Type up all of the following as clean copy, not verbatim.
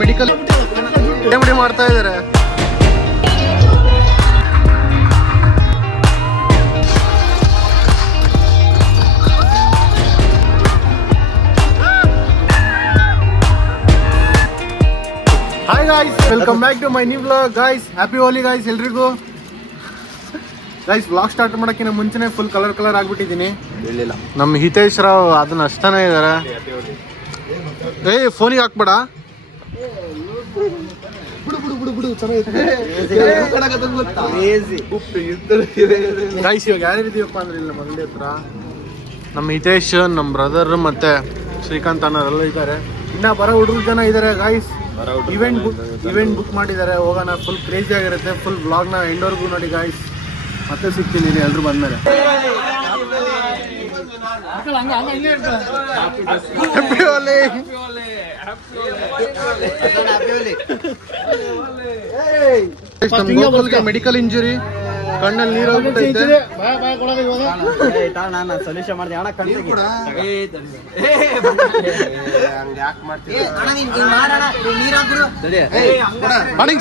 Medical ಮಾಡ್ತಾ ಇದಾರೆ. Hi guys, welcome back to my new vlog. Guys happy Holi guys ಎಲ್ರಿಗೂ. Guys vlog start ಮಾಡೋಕ್ಕಿಂತ ಮುಂಚೆನೆ ಫುಲ್ ಕಲರ್ ಆಗ್ಬಿಟ್ಟಿದ್ದೀನಿ. ನಮ್ಮ ಹಿತೇಶ್ ರಾವ್ ಅದನ್ನ ಅಷ್ಟನೇ ಇದಾರೆ. ಫೋನಿಗೆ ಹಾಕ್ಬೇಡ ಗಾಯ್ಸ್. ಇವಾಗ ಯಾರಿದ್ದೀವಪ್ಪ ಅಂದ್ರೆ ಇಲ್ಲ ಮಂದಿ ಹತ್ರ ನಮ್ಮ ಹಿತೇಶ್, ನಮ್ಮ ಬ್ರದರ್ ಮತ್ತೆ ಶ್ರೀಕಾಂತ್ ಅನ್ನೋರೆಲ್ಲ ಇದ್ದಾರೆ. ಇನ್ನ ಬರೋ ಹುಡುಗರು ಜನ ಇದ್ದಾರೆ ಗಾಯ್ಸ್. ಇವೆಂಟ್ ಬುಕ್ ಮಾಡಿದ್ದಾರೆ, ಹೋಗೋಣ. ಫುಲ್ ಕ್ರೇಜಿ ಆಗಿರುತ್ತೆ. ಫುಲ್ ವ್ಲಾಗ್ನ ಎಂಡ್ವರೆಗೂ ನೋಡಿ ಗಾಯ್ಸ್. ಮತ್ತೆ ಸಿಗ್ತೀನಿ ಎಲ್ಲರೂ ಬಂದ್ಮೇಲೆ. ಮೆಡಿಕಲ್ ಇಂಜುರಿ, ಕಣ್ಣಲ್ಲಿ ನೀರು ಹೋಗ್ಬಿಟ್ಟೈತೆ. ಸೊಲ್ಯೂಷನ್ ಮಾಡಿದೆ ಅಣ್ಣ. ಕಣ್ಣಿಗೆ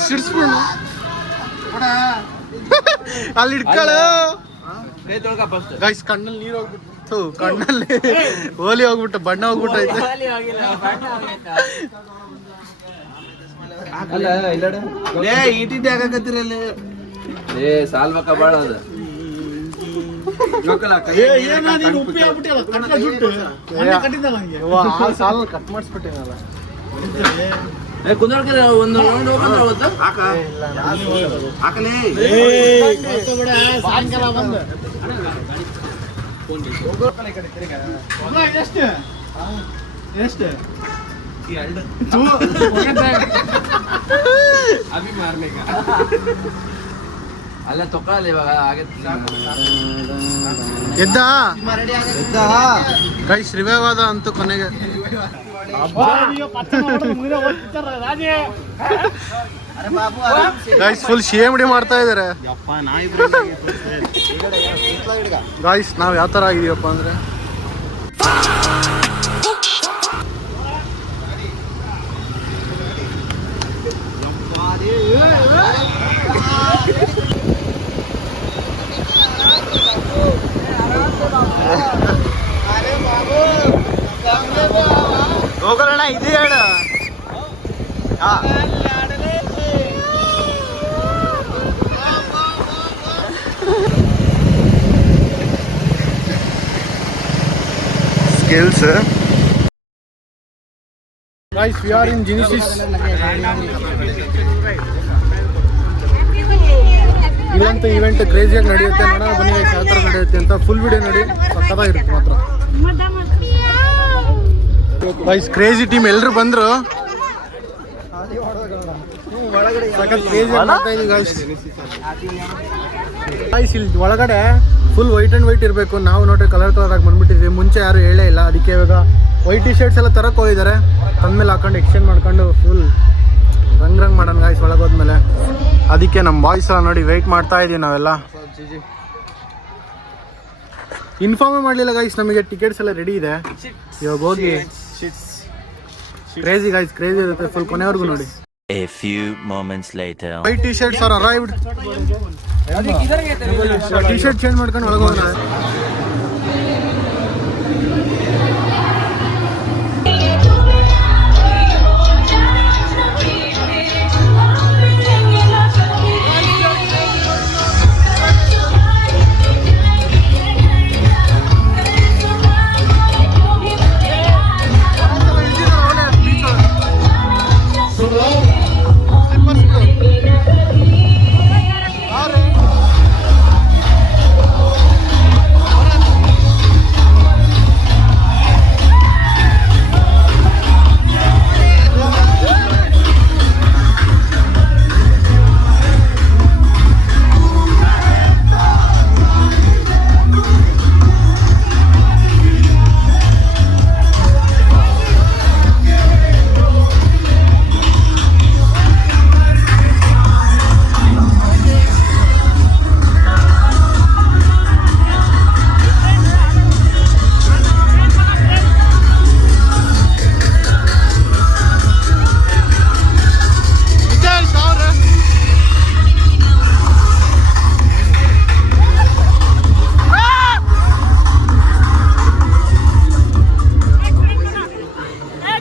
ಸಿಡ್ಸ್ಬಿಡ ಅಲ್ಲಿ ಇಟ್ಕೊಳ್ಳ ಗೈಸ್. ಕಣ್ಣಲ್ಲಿ ನೀರು ಹೋಗ್ಬಿಟ್ಟು, ಕಣ್ಣಲ್ಲಿ ಹೋಲಿ ಹೋಗ್ಬಿಟ್ಟು, ಬಣ್ಣ ಹೋಗ್ಬಿಟ್ಟೈತೆ. ಸಾಲ್ಬೇಕ ಬಾಳ ಸಾಲ ಕಟ್ ಮಾಡಿಸ್ಬಿಟ್ಟಿನಲ್ಲ. ಕುಂದೋಳ್ಕರ ಒಂದು ರೌಂಡ್ ಹೋಗಂದ್ರೆ ಅಭಿ ಮಾರ್ನೇಕ ಅಲ್ಲ ತೊಕೊಳ್ಳಲ್ಲ ಇವಾಗ ಎದ್ದ ಕೈ ಶ್ರೀವೇವಾದ ಅಂತೂ ಕೊನೆಗೆ. ಗಾಯ್ಸ್ ಫುಲ್ ಶಿಎಂಡಿ ಮಾಡ್ತಾ ಇದಾರೆ ಗಾಯ್ಸ್. ನಾವ್ ಯಾವ ತರ ಆಗಿದೀವಪ್ಪ ಅಂದ್ರೆ ಹೋಗೋಣ. ಇದೆ ಹೇಳ skills. Guys, we are in Genesis. ಇಲ್ಲಂತ ಇವೆಂಟ್ ಕ್ರೇಜಿಯಾಗಿ ನಡೆಯುತ್ತೆ. ನೋಡೋಣ ಬನ್ನಿ ಯಾವ ಥರ ನಡೆಯುತ್ತೆ ಅಂತ. ಫುಲ್ ವಿಡಿಯೋ ನೋಡಿ, ಸಕ್ಕತ್ತಾಗಿರುತ್ತೆ ಮಾತ್ರ. ಗೈಸ್ ಕ್ರೇಜಿ ಟೀಮ್ ಎಲ್ಲರೂ ಬಂದ್ರು. ಗೈಸ್ ಇಲ್ಲಿ ಒಳಗಡೆ ಫುಲ್ ವೈಟ್ ಅಂಡ್ ವೈಟ್ ಇರಬೇಕು. ನಾವು ನೋಡ್ರಿ ಕಲರ್ ಆಗಿ ಬಂದ್ಬಿಟ್ಟಿದ್ವಿ. ಮುಂಚೆ ಯಾರು ಹೇಳೇ ಇಲ್ಲ, ಅದಕ್ಕೆ ಇವಾಗ ವೈಟ್ ಟಿ ಶರ್ಟ್ಸ್ ಎಲ್ಲ ತರಕ್ಕೆ ಹೋಗಿದ್ದಾರೆ. ತಂದ್ಮೇಲೆ ಹಾಕೊಂಡು ಎಕ್ಸ್ಚೇಂಜ್ ಮಾಡ್ಕೊಂಡು ಫುಲ್ ರಂಗ್ ಮಾಡೋಣ ಗಾಯ್ಸ್ ಒಳಗೆ ಹೋದ್ಮೇಲೆ. ಅದಕ್ಕೆ ನಮ್ಮ ಬಾಯ್ಸ್ ಎಲ್ಲ ನೋಡಿ ವೆಯ್ಟ್ ಮಾಡ್ತಾ ಇದೀವಿ ನಾವೆಲ್ಲ. ಇನ್ಫಾರ್ಮೇ ಮಾಡಲಿಲ್ಲ ಗೈಸ್, ನಮಗೆ ಟಿಕೆಟ್ಸ್ ಎಲ್ಲ ರೆಡಿ ಇದೆ. ಇವಾಗ ಹೋಗಿ ಕ್ರೇಜಿ ಗೈಸ್, ಕ್ರೇಜಿ ಇರುತ್ತೆ ಫುಲ್ ಕೊನೆವರೆಗೂ ನೋಡಿ. A few moments later. White t-shirts are arrived. T-shirt change ಮಾಡ್ಕೊಂಡು ಒಳಗೆ ಹೋಗೋಣ.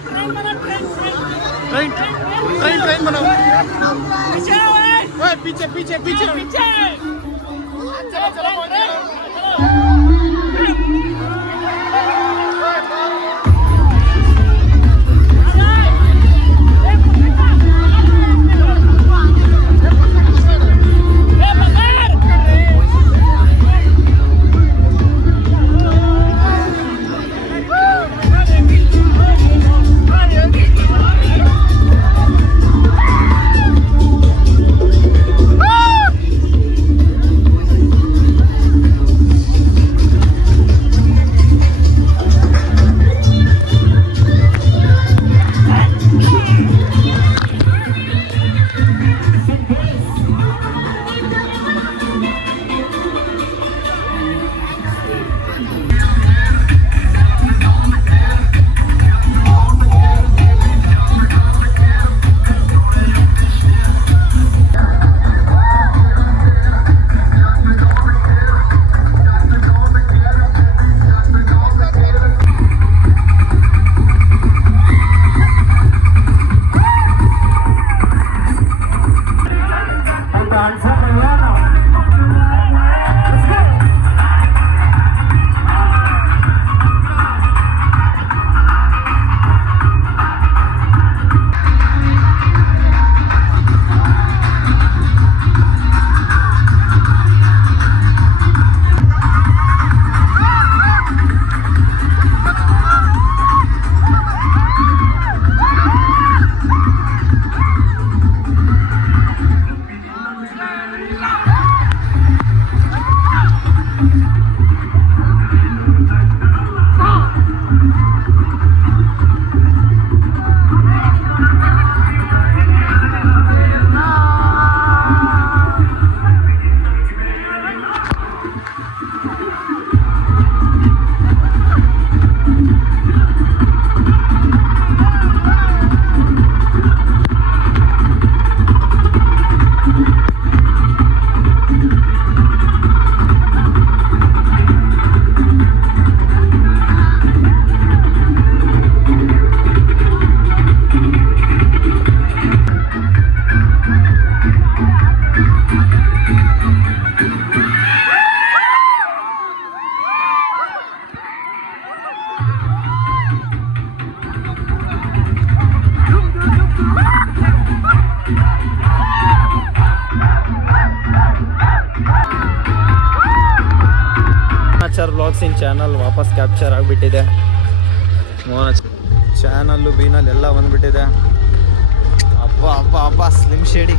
ट्रेन ट्रेन ट्रेन बनाओ ओए पीछे पीछे पीछे चलो चलो ವ್ಲಾಗ್ಸ್ ಇನ್ ಚಾನಲ್ ವಾಪಸ್ ಕ್ಯಾಪ್ಚರ್ ಆಗಿಬಿಟ್ಟಿದೆ. ಚಾನಲ್ಲು ಬೀನಲ್ಲಿ ಎಲ್ಲ ಬಂದ್ಬಿಟ್ಟಿದೆ. ಅಪ್ಪ ಅಪ್ಪ ಅಪ್ಪ ಸ್ಲಿಮ್ ಶೇಡಿ